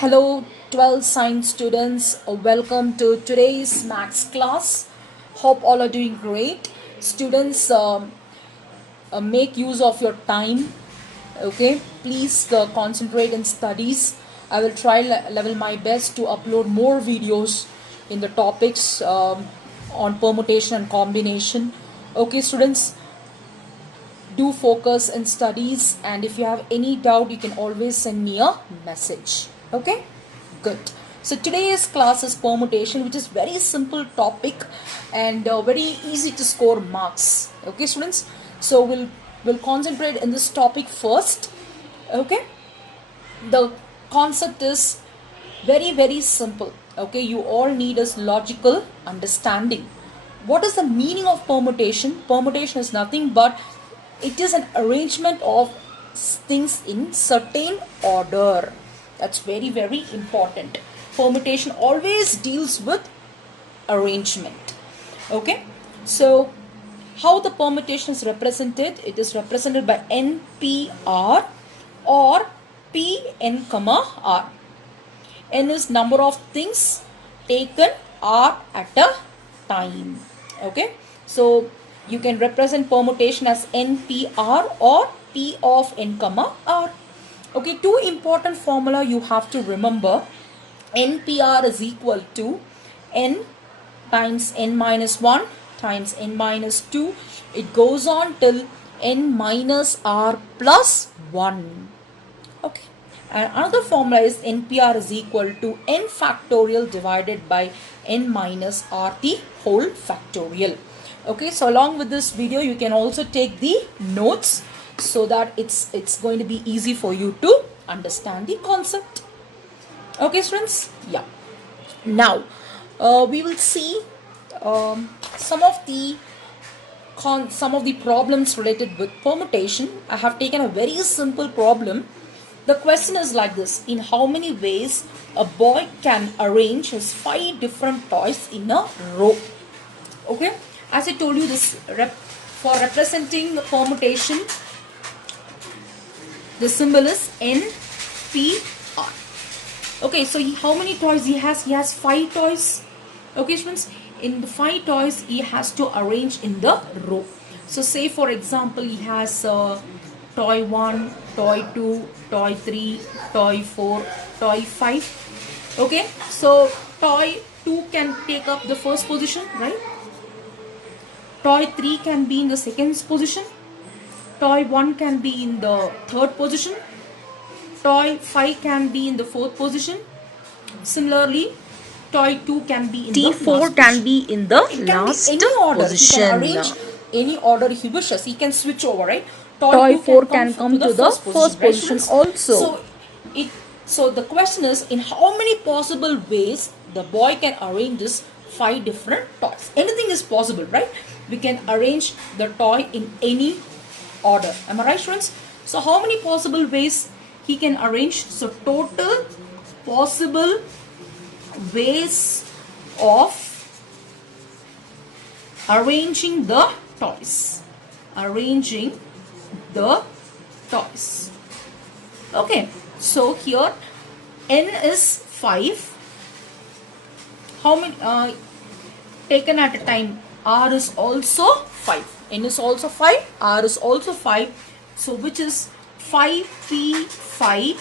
Hello, 12th science students. Welcome to today's maths class. Hope all are doing great. Students, make use of your time. Okay, please concentrate in studies. I will try level my best to upload more videos in the topics on permutation and combination. Okay, students, do focus in studies, and if you have any doubt you can always send me a message. Okay, good. So today's class is permutation, which is very simple topic and very easy to score marks. Okay, students, so we'll concentrate in this topic first. Okay, the concept is very simple. Okay, you all need is logical understanding. What is the meaning of permutation? Permutation is nothing but it is an arrangement of things in certain order. That's very important. Permutation always deals with arrangement. Okay, so how the permutation is represented? It is represented by NPR or Pn comma R. N is number of things taken, R at a time. Okay, so you can represent permutation as NPR or P of N comma R. Okay, two important formula you have to remember. NPR is equal to N times N minus 1 times N minus 2. It goes on till N minus R plus 1. Okay. And another formula is NPR is equal to N factorial divided by N minus RT whole factorial. Okay, so along with this video you can also take the notes so that it's going to be easy for you to understand the concept. Okay, students, yeah. Now we will see some of the problems related with permutation. I have taken a very simple problem. The question is like this: in how many ways a boy can arrange his 5 different toys in a row? Okay, as I told you, this for representing permutation, the symbol is NPR. Okay, so how many toys he has? He has 5 toys. Okay, students, in the 5 toys he has to arrange in the row. So say for example he has toy 1, toy 2, toy 3, toy 4, toy 5. Okay, so toy 2 can take up the first position, right? Toy 3 can be in the second position. Toy 1 can be in the third position. Toy 5 can be in the fourth position. Similarly, toy 2 can be in T4 the last can be in the it last can be any order. position. He can arrange any order he wishes. He can switch over, right? Toy 2 4 can come to the first position right, also. So the question is, in how many possible ways the boy can arrange this 5 different toys? Anything is possible, right? We can arrange the toy in any order. Am I right, friends? So how many possible ways he can arrange? So total possible ways of arranging the toys. Okay, so here N is 5. How many taken at a time? R is also 5. N is also 5. R is also 5. So which is 5p5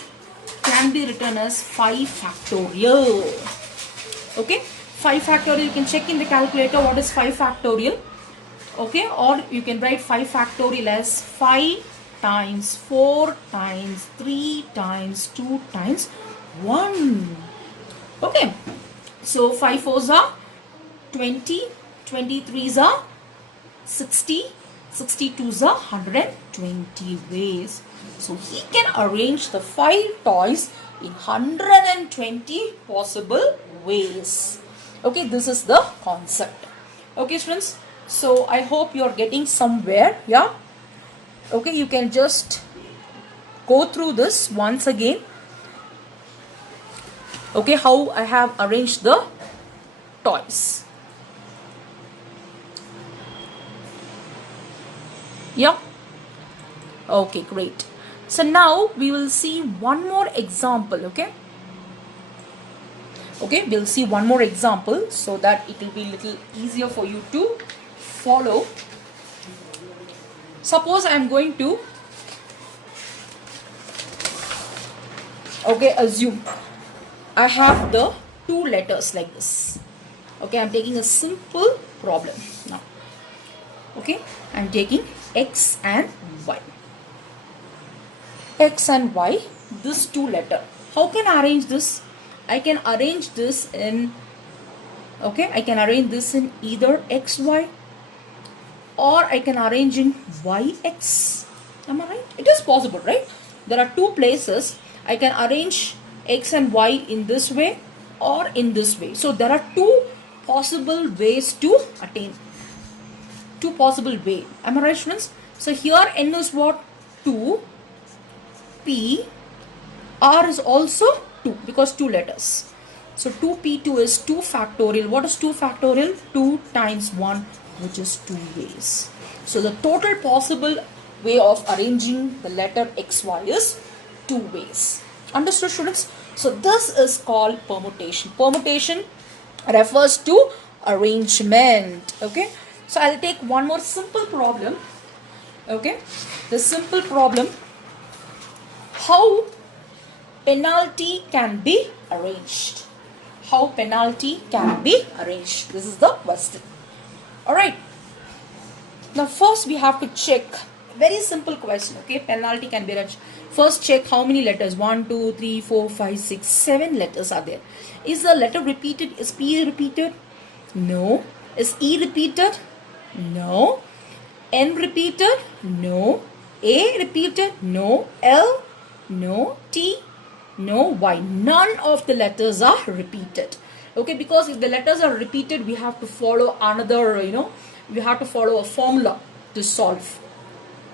can be written as 5 factorial. Okay, 5 factorial, you can check in the calculator what is 5 factorial. Okay, or you can write 5 factorial as 5 times 4 times 3 times 2 times 1. Okay, so 5 4s are 20, 23s are 60, 62s are 120 ways. So he can arrange the 5 toys in 120 possible ways. Okay, this is the concept. Okay, students, so I hope you are getting somewhere. Yeah, okay, you can just go through this once again. Okay, how I have arranged the toys. Yeah, okay, great. So now we will see one more example. Okay, Okay, we'll see one more example so that it will be a little easier for you to follow. Suppose I am going to, okay, assume I have the two letters like this. Okay, I'm taking a simple problem now. Okay, I'm taking X and Y. X and Y, this two letter. How can I arrange this? I can arrange this in, okay, I can arrange this in either XY or I can arrange in YX. Am I right? It is possible, right? There are two places. I can arrange X and Y in this way or in this way. So there are two possible ways to attain. Two possible way. Am I right, students? So here N is what? 2. P. R is also 2 because 2 letters. So 2P2 is 2 factorial. What is 2 factorial? 2 times 1, which is 2 ways. So the total possible way of arranging the letter XY is 2 ways. Understood, students? So this is called permutation. Permutation refers to arrangement. Okay. So I'll take one more simple problem. Okay. The simple problem. How penalty can be arranged. How penalty can be arranged. This is the question. Alright. Now first we have to check. Very simple question. Okay. Penalty can be arranged. First check how many letters. 1, 2, 3, 4, 5, 6, 7 letters are there. Is the letter repeated? Is P repeated? No. Is E repeated? No. N repeated? No. A repeated? No. L? No. T? No. Y? None of the letters are repeated. Okay, because if the letters are repeated, we have to follow another, we have to follow a formula to solve.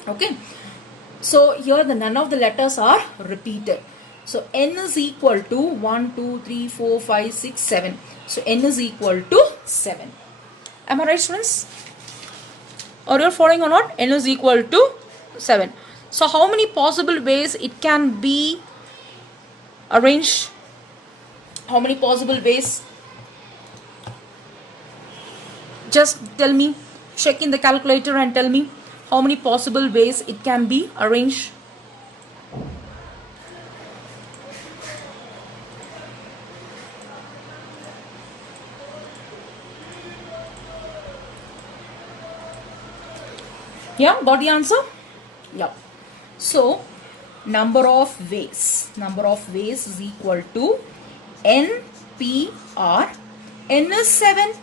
Okay. So here the none of the letters are repeated. So N is equal to 1, 2, 3, 4, 5, 6, 7. So N is equal to 7. Am I right, students? Or you're following or not? N is equal to 7. So how many possible ways it can be arranged? How many possible ways? Just tell me. Check in the calculator and tell me how many possible ways it can be arranged. Yeah, got the answer? Yeah. So, number of ways is equal to NPR. N is 7.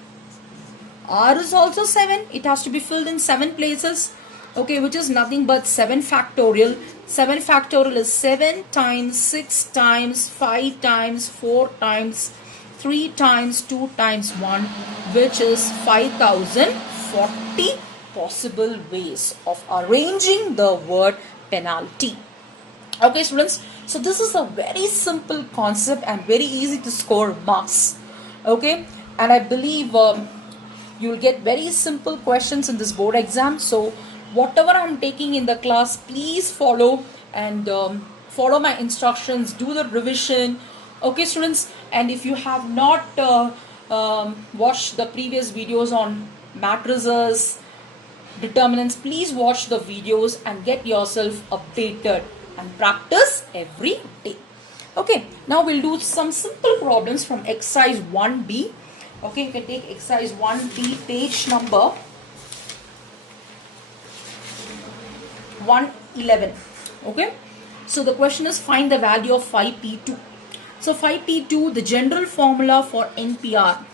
R is also 7. It has to be filled in 7 places. Okay, which is nothing but 7 factorial. 7 factorial is 7 times 6 times 5 times 4 times 3 times 2 times 1, which is 5040 possible ways of arranging the word penalty. Okay, students, so this is a very simple concept and very easy to score marks. Okay, and I believe you'll get very simple questions in this board exam. So whatever I'm taking in the class, please follow and follow my instructions, do the revision. Okay, students, and if you have not watched the previous videos on matrices, determinants, please watch the videos and get yourself updated and practice every day. Okay, now we'll do some simple problems from exercise 1B. Okay, you can take exercise 1B, page number 111. Okay, so the question is find the value of 5P2. So 5P2, the general formula for NPR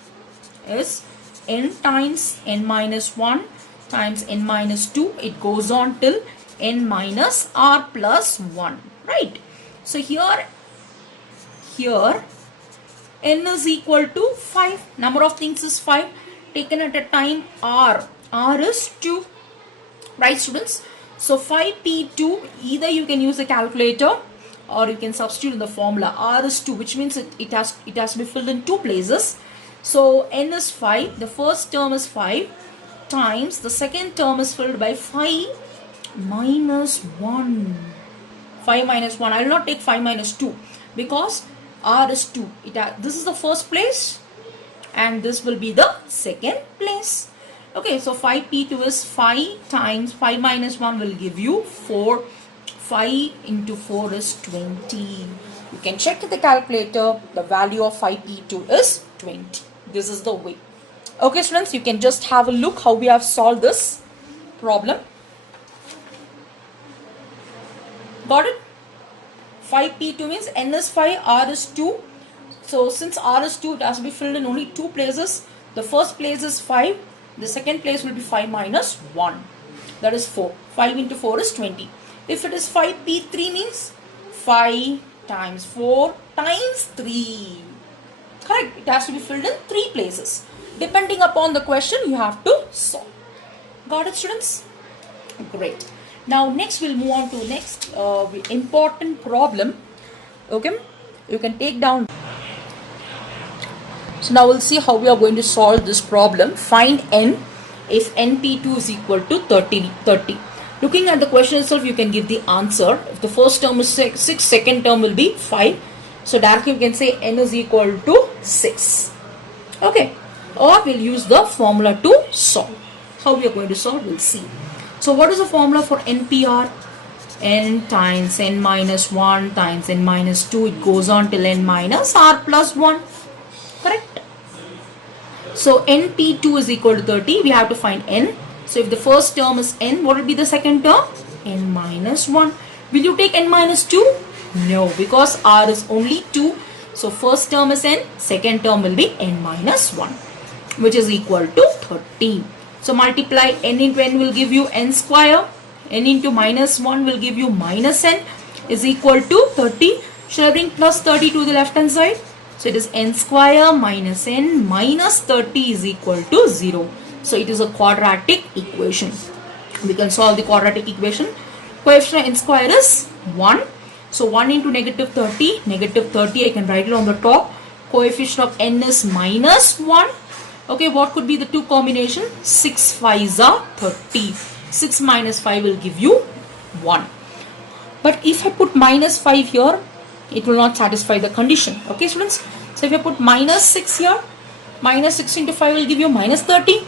is N times N minus 1 times N minus 2. It goes on till N minus R plus 1. Right. So here N is equal to 5. Number of things is 5. Taken at a time R. R is 2. Right, students? So 5P2, either you can use a calculator or you can substitute in the formula. R is 2, which means it has to be filled in 2 places. So N is 5. The first term is 5 times the second term is filled by 5 minus 1. 5 minus 1. I will not take 5 minus 2 because R is 2. This is the first place and this will be the second place. Okay, so 5p2 is 5 times 5 minus 1 will give you 4. 5 into 4 is 20. You can check with the calculator. The value of 5p2 is 20. This is the way. Okay students, you can just have a look how we have solved this problem. Got it? 5p2 means n is 5, r is 2. So since r is 2, it has to be filled in only two places. The first place is 5. The second place will be 5 minus 1. That is 4. 5 into 4 is 20. If it is 5p3 means 5 times 4 times 3. Correct? It has to be filled in 3 places. Depending upon the question, you have to solve. Got it, students? Great. Now next we'll move on to next important problem. Okay, you can take down. So now we'll see how we are going to solve this problem. Find n if np2 is equal to 30. Looking at the question itself, you can give the answer. If the first term is 6, second term will be 5. So directly you can say n is equal to 6. Okay, or we'll use the formula to solve. How we are going to solve, we'll see. So what is the formula for NPR? N times n minus 1 times n minus 2. It goes on till n minus r plus 1. Correct? So NP2 is equal to 30. We have to find n. So if the first term is n, what will be the second term? N minus 1. Will you take n minus 2? No, because r is only 2. So first term is n, second term will be n minus 1, which is equal to 30. So multiply n into n will give you n square. N into minus 1 will give you minus n is equal to 30. Shall I bring plus 30 to the left hand side? So it is n square minus n minus 30 is equal to 0. So it is a quadratic equation. We can solve the quadratic equation. Coefficient of n square is 1. So 1 into negative 30. Negative 30 I can write it on the top. Coefficient of n is minus 1. Okay, what could be the two combination? 6 5s are 30. 6 minus 5 will give you 1. But if I put minus 5 here, it will not satisfy the condition. Okay students? So if I put minus 6 here, minus 6 into 5 will give you minus 30.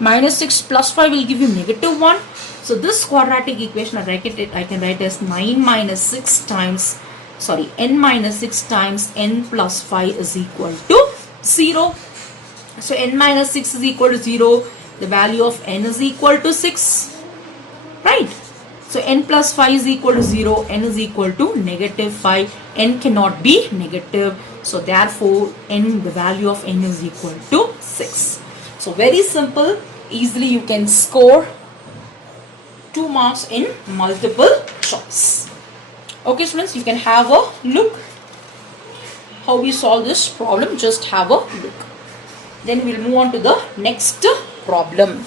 Minus 6 plus 5 will give you negative 1. So this quadratic equation I can write as 9 minus 6 times, n minus 6 times n plus 5 is equal to 0. So n minus 6 is equal to 0. The value of n is equal to 6. Right? So n plus 5 is equal to 0. N is equal to negative 5. N cannot be negative. So therefore the value of n is equal to 6. So very simple. Easily you can score 2 marks in multiple choice. Okay students, you can have a look how we solve this problem. Just have a look. Then we'll move on to the next problem.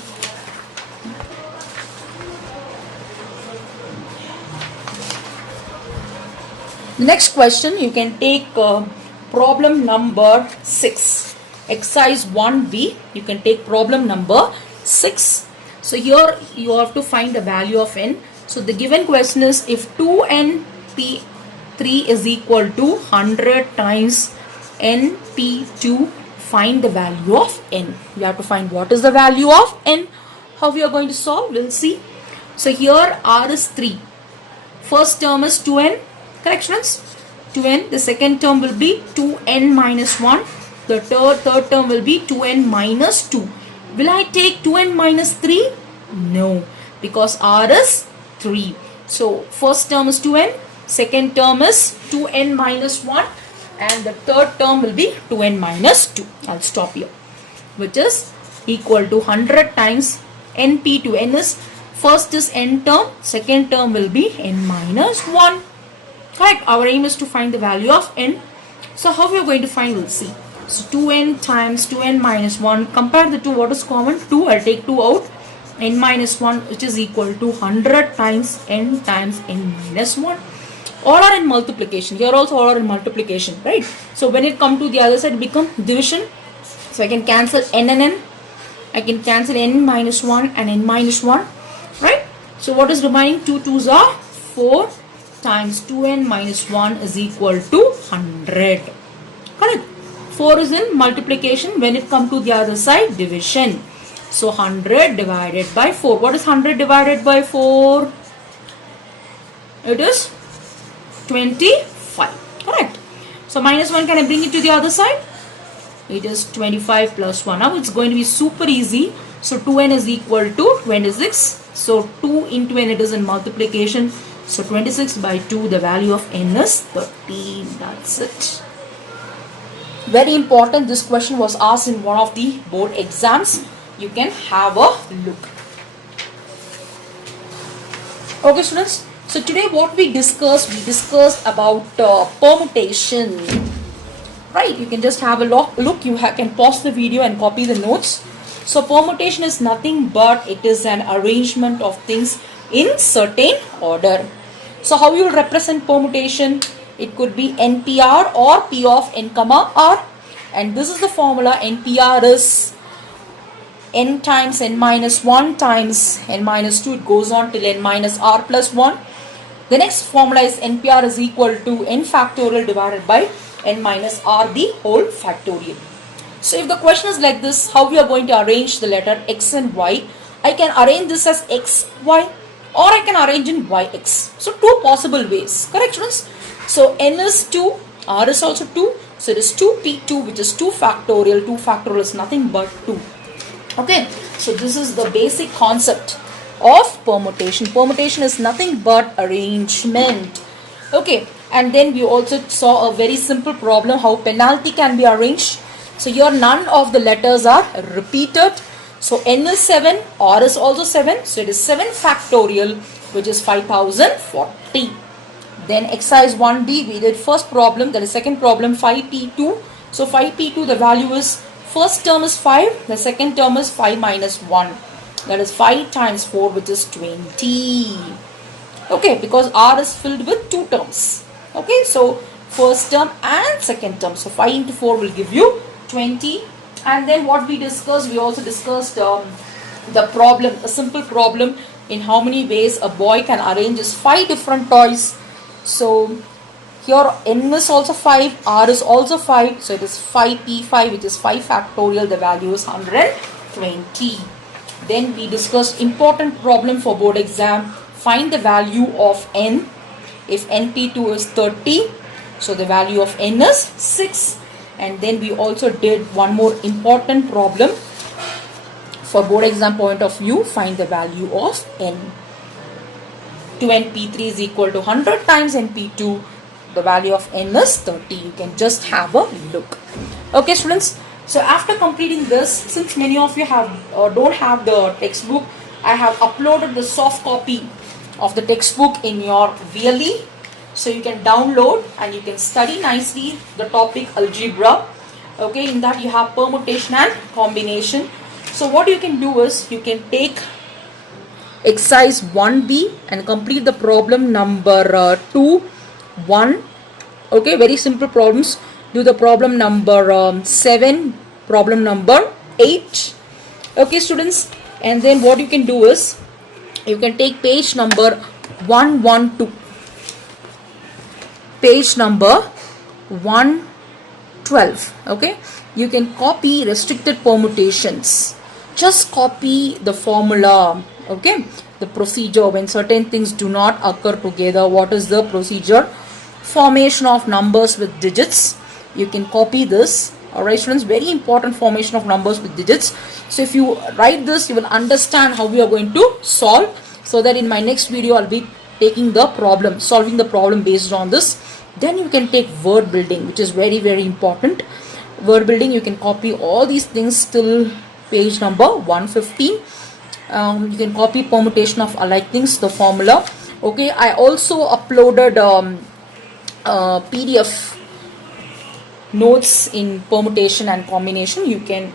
The next question, you can take problem number 6. Exercise 1B. You can take problem number 6. So here you have to find the value of n. So the given question is if 2np3 is equal to 100 times np2, find the value of n. We have to find what is the value of n. How we are going to solve, we'll see. So here r is 3. First term is 2n. Corrections? 2n. The second term will be 2n minus 1. The third term will be 2n minus 2. Will I take 2n minus 3? No, because r is 3. So first term is 2n. Second term is 2n minus 1. And the third term will be 2n minus 2. I'll stop here. Which is equal to 100 times np2. N is first is n term. Second term will be n minus 1. Correct. Our aim is to find the value of n. So how we are going to find, we'll see. So 2n times 2n minus 1. Compare the two. What is common? 2. I'll take 2 out. N minus 1, which is equal to 100 times n minus 1. All are in multiplication. Here also all are in multiplication, right? So when it come to the other side, it become division. So I can cancel n and n. I can cancel n minus 1 and n minus 1, right? So what is remaining? 2 2s are 4. times 2n minus 1 is equal to 100. Correct? 4 is in multiplication. When it come to the other side, division. So 100 divided by 4. What is 100 divided by 4? It is 25. Correct? So minus 1, can I bring it to the other side? It is 25 plus 1. Now it's going to be super easy. So 2n is equal to 26. So 2 into n, it is in multiplication. So 26 by 2, the value of n is 13. That's it. Very important. This question was asked in one of the board exams. You can have a look. Okay, students. So today what we discussed about permutation. Right, you can just have a look. You can pause the video and copy the notes. So permutation is nothing but it is an arrangement of things in certain order. So how you will represent permutation? It could be NPR or P of n comma r, and this is the formula. NPR is n times n minus 1 times n minus 2. It goes on till n minus r plus 1. The next formula is NPR is equal to n factorial divided by n minus r the whole factorial. So if the question is like this, how we are going to arrange the letter x and y? I can arrange this as x, y, or I can arrange in yx. So two possible ways. Correct, students? So n is 2, r is also 2. So it is 2p2, which is 2 factorial. 2 factorial is nothing but 2. Okay, so this is the basic concept of permutation. Permutation is nothing but arrangement. Okay, and then we also saw a very simple problem how penalty can be arranged. So here none of the letters are repeated. So n is 7, r is also 7. So it is 7 factorial, which is 5040. Then exercise 1b, we did first problem, that is second problem 5p2. So 5p2, the value is, first term is 5, the second term is 5 minus 1. That is 5 times 4, which is 20. Okay, because r is filled with two terms. Okay, so first term and second term. So 5 into 4 will give you 20. And then what we discussed, we also discussed the problem, a simple problem in how many ways a boy can arrange his 5 different toys. So here n is also 5, r is also 5. So it is 5p5, which is 5 factorial. The value is 120. Then we discussed important problem for board exam. Find the value of n if np2 is 30. So the value of n is 6. And then we also did one more important problem for board exam point of view. Find the value of n. 2np3 is equal to 100 times np2. The value of n is 30. You can just have a look. Okay, students. So after completing this, since many of you have don't have the textbook, I have uploaded the soft copy of the textbook in your VLE. So you can download and you can study nicely the topic algebra. Okay, in that you have permutation and combination. So what you can do is you can take exercise 1b and complete the problem number 2, 1. Okay, very simple problems. Do the problem number 7, problem number 8. Okay, students, and then what you can do is you can take page number 112, page number 112. Okay, you can copy restricted permutations. Just copy the formula. Okay, the procedure when certain things do not occur together. What is the procedure? Formation of numbers with digits. You can copy this. Alright, students, very important, formation of numbers with digits. So if you write this, you will understand how we are going to solve, so that in my next video I'll be taking the problem, solving the problem based on this. Then you can take word building, which is very, very important. Word building, you can copy all these things till page number 115. You can copy permutation of alike things, the formula. Okay, I also uploaded PDF notes in permutation and combination. You can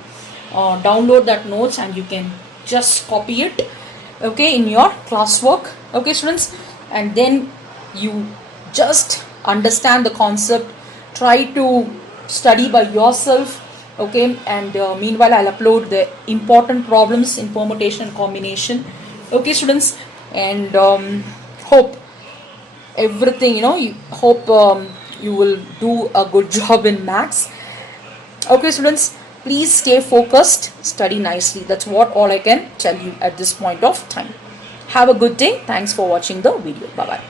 download that notes and you can just copy it, okay, in your classwork. Okay, students, and then you just understand the concept, try to study by yourself. Okay, and meanwhile I'll upload the important problems in permutation and combination. Okay, students, and hope everything. Hope you will do a good job in maths. Okay, students, please stay focused, study nicely. That's what all I can tell you at this point of time. Have a good day. Thanks for watching the video. Bye bye.